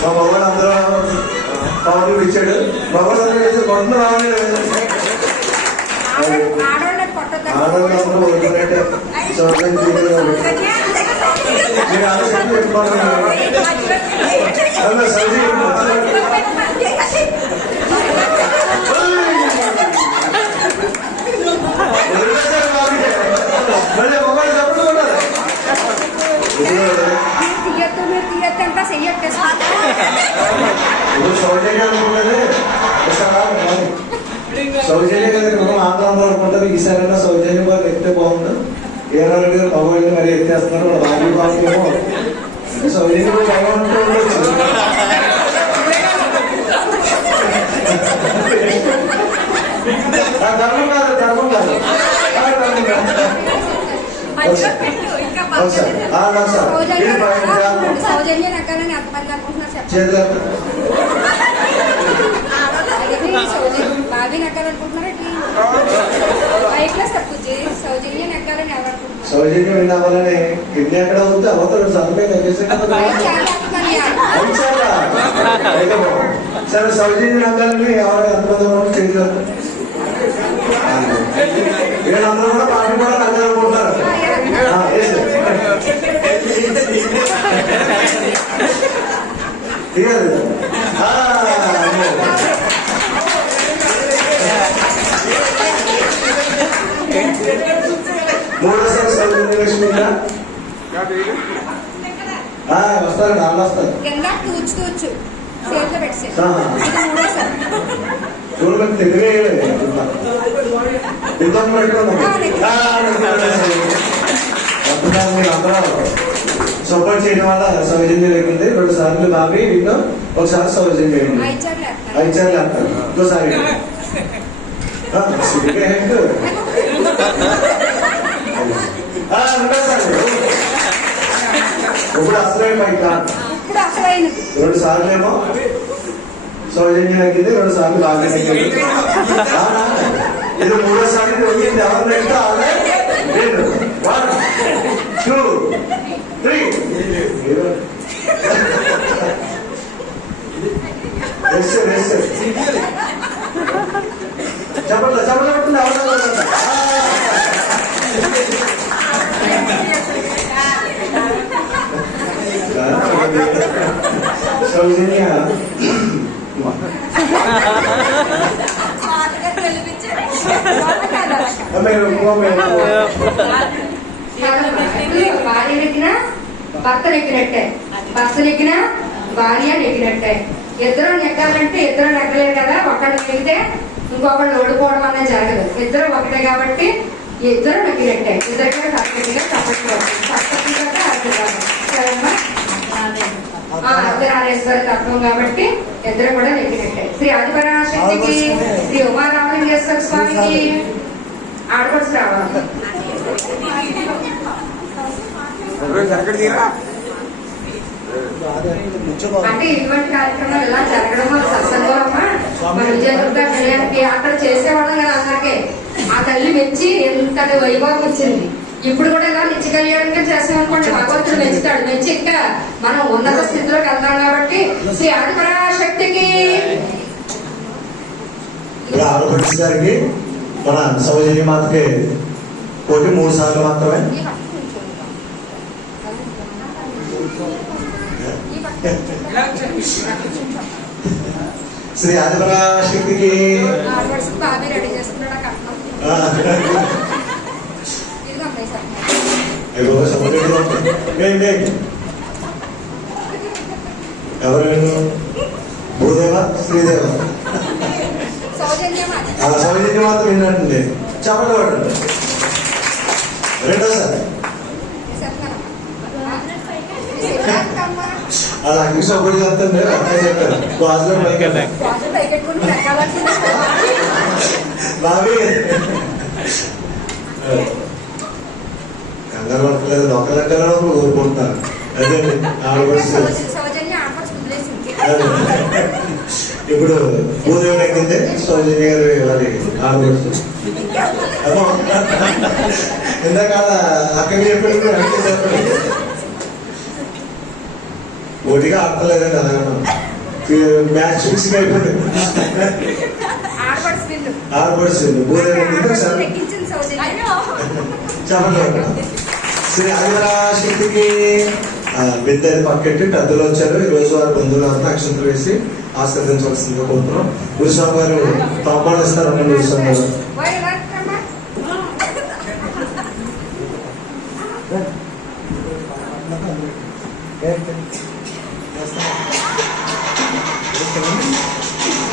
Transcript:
ഭഗവാൻ അന്തര പവർ വിളിച്ചിട്ട് ഭഗവാൻ അന്തര വിളിച്ച് കൊണ്ടതാണ് ആടോടെ നമ്മൾ ഒരുപാട് ചോദ്യം ചെയ്യുന്നത് അല്ല സഞ്ജയ് సౌజన్య కదా మనం ఆంధ్రాంధ్ర అనుకుంటారు ఈసారైనా సౌజన్య బాగా ఎత్తే బాగుంది ఏ రోజు గారు మగవాళ్ళు మరి ఎత్తేస్తున్నారు వాళ్ళ బాబు బాబుకేమో సౌజన్య ఉండొచ్చు. ధర్మం కాదు ధర్మం కాదు. అనుకుంటున్నారు చెప్పండి. బాబీ నెక్కాలనుకుంటున్నారా బైక్ క్లాస్ తప్పు సౌజన్య నెక్కాలని ఎవరు అనుకుంటున్నారు సౌజన్యం విన్నామని కిడ్నీ ఎక్కడ అవుతుంది అవతల చదువులే సరే సౌజన్యం రంగాలని ఎవరు ఎంతమంది చేయగలరు వీళ్ళందరూ కూడా పార్టీ కూడా రంగాలు అనుకుంటారు లక్ష్మి ఉందా? ఆ, వస్తారు నాన్న వస్తారు చూడమని తెలుగే యుద్ధం పెట్టుకున్నాం మీరు అందరూ. సపోర్ట్ చేయడం వల్ల సౌజన్యం లేకుంది. రెండు సార్లు బాబీ వీళ్ళు ఒకసారి సౌజన్యం చేయండి ఐచార్లు అంటారు. ఇంకోసారి. సిగ్గే హెడ్. ఆ, రెండోసారి ఇప్పుడు అసలే పైకి కాదు ఇప్పుడు అసలైనది రెండు సార్లు ఏమో సౌజన్యం ఎక్కింది రెండు సార్లు బాగా ఎక్కింది అవునా? ఇది మూడోసారి వచ్చింది ఎవరు నెక్స్ట్ ఆమె రెండు one two three yes yes చెప్పండి చెప్పండి సో పాతగా భార్య నెక్కినా భర్త నెగ్గినట్టే భర్త నెక్కినా భార్య నెగ్గినట్టే ఇద్దరు నెగ్గాలంటే ఇద్దరు నెగ్గలేరు కదా ఒకళ్ళు నెక్కితే ఇంకొకళ్ళు ఓడిపోవడం అనేది జరగదు. ఇద్దరు ఒకటే కాబట్టి ఇద్దరు నెక్కినట్టే ఇద్దరికీ సపరేట్గా సపోర్ట్ సపరేట్ సరేమ్మా ఆ, అర్ధనారేశ్వరి తత్వం కాబట్టి ఇద్దరు కూడా శ్రీ ఆదిపరాశక్తికి శ్రీ ఉమారామలింగేశ్వర స్వామికి ఆడపడుచు రావాలి. అంటే ఇటువంటి కార్యక్రమాలు ఇలా జరగడం వల్ల సత్సంగమా మన విజయదుర్గ కళ్యాణ్కి అక్కడ చేసేవాళ్ళం కదా అందరికీ. ఆ తల్లి మెచ్చి ఎంతటి వైభవం వచ్చింది. ఇప్పుడు కూడా ఇలా నిత్య కళ్యాణంగా చేసామనుకోండి భగవంతుడు మెచ్చుతాడు మెచ్చి ఇంకా మనం ఉన్నత స్థితిలోకి వెళ్తాం కాబట్టి శ్రీ ఆదిపరాశక్తికి ఇప్పుడు ఆడపడుచు గారికి మన సౌజన్య మాతకి పోటీ మూడు సార్లు మాత్రమే శ్రీ ఆదిపరాశక్తికి రెడీ సౌజన్యం. ఏంటి, ఏంటి? ఎవరు భూదేవ శ్రీదేవ? సౌజన్యం మాత్రం ఏంటంటే చెప్పండి వాడు రెండోసారి. అది అగ్ని సౌకర్యం చేస్తుంది గాజులో పైకి బాబీ. కంగారు పడతలేదు లోకల్ అంటే కోరుకుంటున్నారు అదే. ఇప్పుడు భూదేవుడు ఎక్కింది సౌజన్య గారి ఆడపడుచు అమ్మో. ఇందాక అక్కడికి చెప్పాడు చెప్పాడు పోటీగా ఆడతలేదండి అలాగే. మ్యాచ్ ఫిక్సింగ్ అయిపోయింది. ఎక్కించింది సౌజన్య. చెప్పండి. శ్రీ అమరాశక్తికి బిడ్డ పక్కెట్టి పెద్దలు వచ్చారు ఈ రోజు వారి బంధువులంతా అక్షంతలు వేసి ఆస్వాదించవలసిందిగా కోరుతున్నాం గురుస్వామి గారు తప్పని ఇస్తారండి గురుస్వామి గారు Thank you.